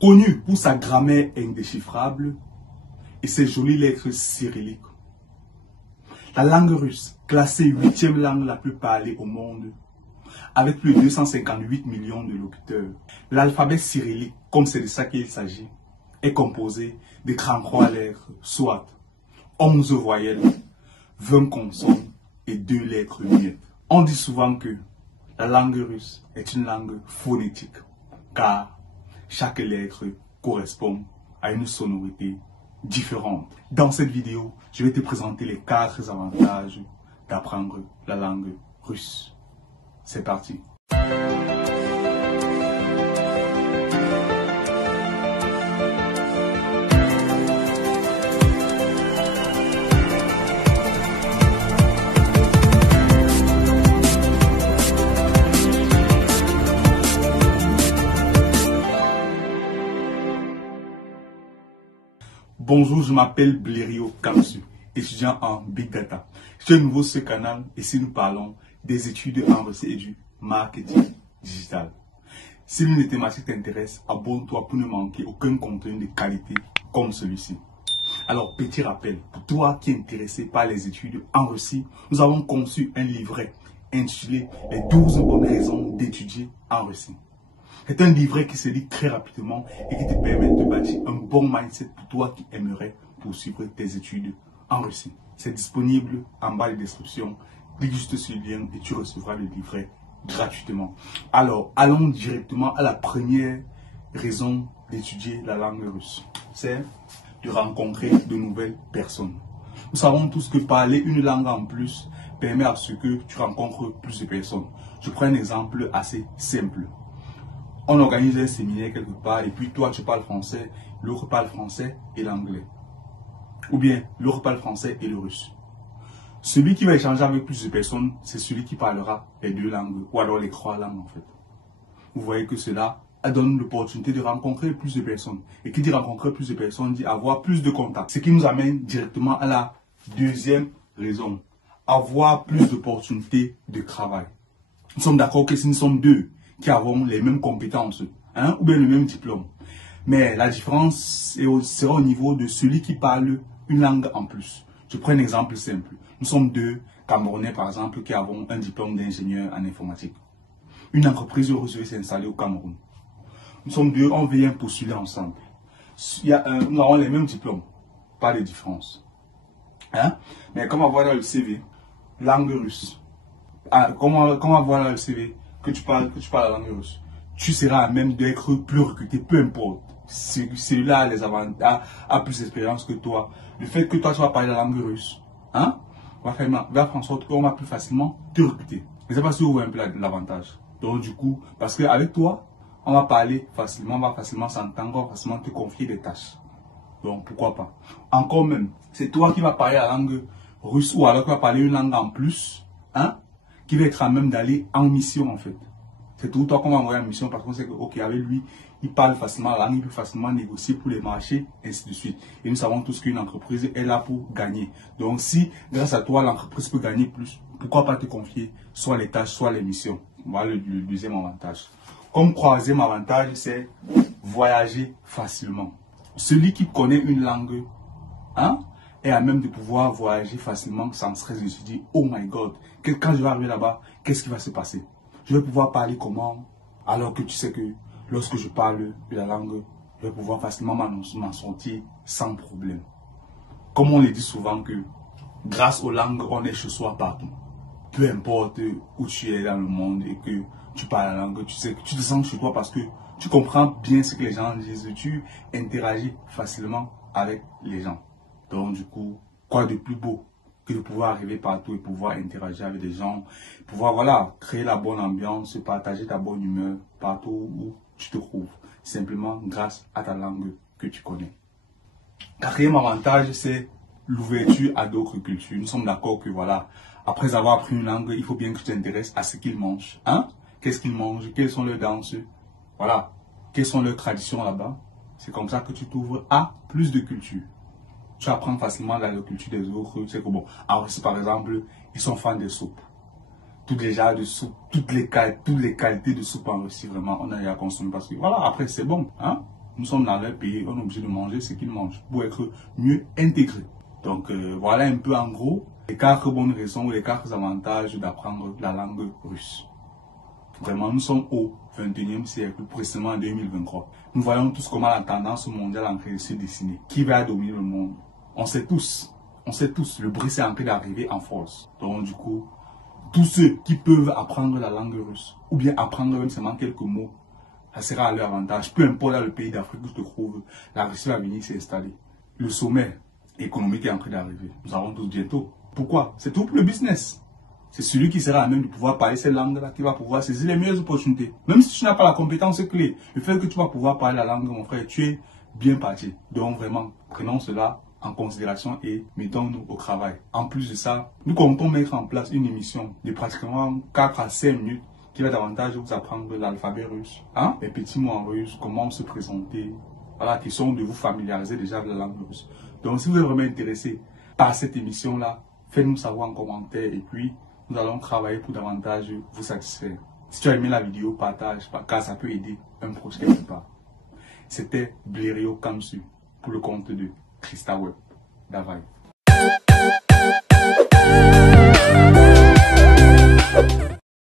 Connu pour sa grammaire indéchiffrable et ses jolies lettres cyrilliques. La langue russe, classée 8e langue la plus parlée au monde, avec plus de 258 millions de locuteurs. L'alphabet cyrillique, comme c'est de ça qu'il s'agit, est composé de 33 lettres, soit 11 voyelles, 20 consonnes et 2 lettres muettes. On dit souvent que la langue russe est une langue phonétique, car chaque lettre correspond à une sonorité différente. Dans cette vidéo, je vais te présenter les 4 avantages d'apprendre la langue russe. C'est parti. Bonjour, je m'appelle Blériot Kamsu, étudiant en Big Data. Je suis nouveau sur ce canal et si nous parlons des études en Russie et du marketing digital. Si l'une des thématiques t'intéresse, abonne-toi pour ne manquer aucun contenu de qualité comme celui-ci. Alors, petit rappel, pour toi qui es intéressé par les études en Russie, nous avons conçu un livret intitulé « Les 12 bonnes raisons d'étudier en Russie ». C'est un livret qui se lit très rapidement et qui te permet de bâtir un bon mindset pour toi qui aimerais poursuivre tes études en Russie. C'est disponible en bas de description. Clique juste sur le lien et tu recevras le livret gratuitement. Alors, allons directement à la première raison d'étudier la langue russe. C'est de rencontrer de nouvelles personnes. Nous savons tous que parler une langue en plus permet à ce que tu rencontres plus de personnes. Je prends un exemple assez simple. On organise un séminaire quelque part et puis toi tu parles français, l'autre parle français et l'anglais. Ou bien l'autre parle français et le russe. Celui qui va échanger avec plus de personnes, c'est celui qui parlera les 2 langues ou alors les 3 langues en fait. Vous voyez que cela donne l'opportunité de rencontrer plus de personnes. Et qui dit rencontrer plus de personnes dit avoir plus de contacts. Ce qui nous amène directement à la deuxième raison. Avoir plus d'opportunités de travail. Nous sommes d'accord que si nous sommes 2 qui avons les mêmes compétences, ou bien le même diplôme. Mais la différence sera au niveau de celui qui parle une langue en plus. Je prends un exemple simple. Nous sommes 2 Camerounais, par exemple, qui avons un diplôme d'ingénieur en informatique. Une entreprise russe veut s'installer au Cameroun. Nous sommes 2, on vient postuler ensemble. Nous avons les mêmes diplômes, pas de différence. Mais comment voir dans le CV, langue russe. Comment voir dans le CV que tu parles la langue russe, tu seras à même d'être plus recruté, peu importe. Celui-là a plus d'expérience que toi. Le fait que toi tu vas parler la langue russe, va faire en sorte qu'on va plus facilement te recruter. Je ne sais pas si vous voyez un peu l'avantage. Donc du coup, parce qu'avec toi, on va parler facilement, on va facilement s'entendre, on va facilement te confier des tâches. Donc pourquoi pas. Encore même, c'est toi qui vas parler la langue russe ou alors qui va parler une langue en plus, qui va être à même d'aller en mission en fait. C'est tout toi qu'on va envoyer en mission parce qu'on sait que, ok, avec lui, il parle facilement la langue, il peut facilement négocier pour les marchés, ainsi de suite. Et nous savons tous qu'une entreprise est là pour gagner. Donc si, grâce à toi, l'entreprise peut gagner plus, pourquoi pas te confier soit les tâches, soit les missions. Voilà le deuxième avantage. Comme troisième avantage, c'est voyager facilement. Celui qui connaît une langue, et à même de pouvoir voyager facilement sans stress, je me suis dit, oh my god, quand je vais arriver là-bas, qu'est-ce qui va se passer? Je vais pouvoir parler comment? Alors que tu sais que lorsque je parle la langue, je vais pouvoir facilement m'en sortir sans problème. Comme on le dit souvent que grâce aux langues, on est chez soi partout. Peu importe où tu es dans le monde et que tu parles la langue, tu sais que tu te sens chez toi parce que tu comprends bien ce que les gens disent, tu interagis facilement avec les gens. Donc du coup, quoi de plus beau que de pouvoir arriver partout et pouvoir interagir avec des gens, pouvoir créer la bonne ambiance, partager ta bonne humeur partout où tu te trouves, simplement grâce à ta langue que tu connais. Quatrième avantage, c'est l'ouverture à d'autres cultures. Nous sommes d'accord que après avoir appris une langue, il faut bien que tu t'intéresses à ce qu'ils mangent. Qu'est-ce qu'ils mangent, quelles sont leurs danses, quelles sont leurs traditions là-bas. C'est comme ça que tu t'ouvres à plus de cultures. Tu apprends facilement la culture des autres. Tu sais que en Russie par exemple, ils sont fans des soupes. Toutes les genres de soupes, toutes les qualités de soupe en Russie, vraiment, on a à consommer parce que après c'est bon. Nous sommes dans leur pays, on est obligé de manger ce qu'ils mangent pour être mieux intégrés. Donc voilà un peu en gros les 4 bonnes raisons ou les 4 avantages d'apprendre la langue russe. Vraiment, nous sommes au 21e siècle, précisément en 2023. Nous voyons tous comment la tendance mondiale est en train de se dessiner. Qui va dominer le monde? On sait tous, le bruit est en train d'arriver en force. Donc du coup, tous ceux qui peuvent apprendre la langue russe, ou bien apprendre même seulement quelques mots, ça sera à leur avantage. Peu importe dans le pays d'Afrique où tu te trouves, la Russie va venir s'installer. Le sommet économique est en train d'arriver. Nous avons tous bientôt. Pourquoi? C'est tout pour le business. C'est celui qui sera à même de pouvoir parler ces langues-là qui va pouvoir saisir les meilleures opportunités. Même si tu n'as pas la compétence clé, le fait que tu vas pouvoir parler la langue, mon frère, tu es bien parti. Donc vraiment, prenons cela en considération et mettons-nous au travail. En plus de ça, nous comptons mettre en place une émission de pratiquement 4 à 5 minutes qui va davantage vous apprendre l'alphabet russe, les petits mots en russe, comment se présenter. Voilà, question de vous familiariser déjà avec la langue russe. Donc si vous êtes vraiment intéressé par cette émission-là, faites-nous savoir en commentaire et puis nous allons travailler pour davantage vous satisfaire. Si tu as aimé la vidéo, partage, car ça peut aider un proche quelque part. C'était Blériot Kamsu pour le compte de Christa Web. Davai.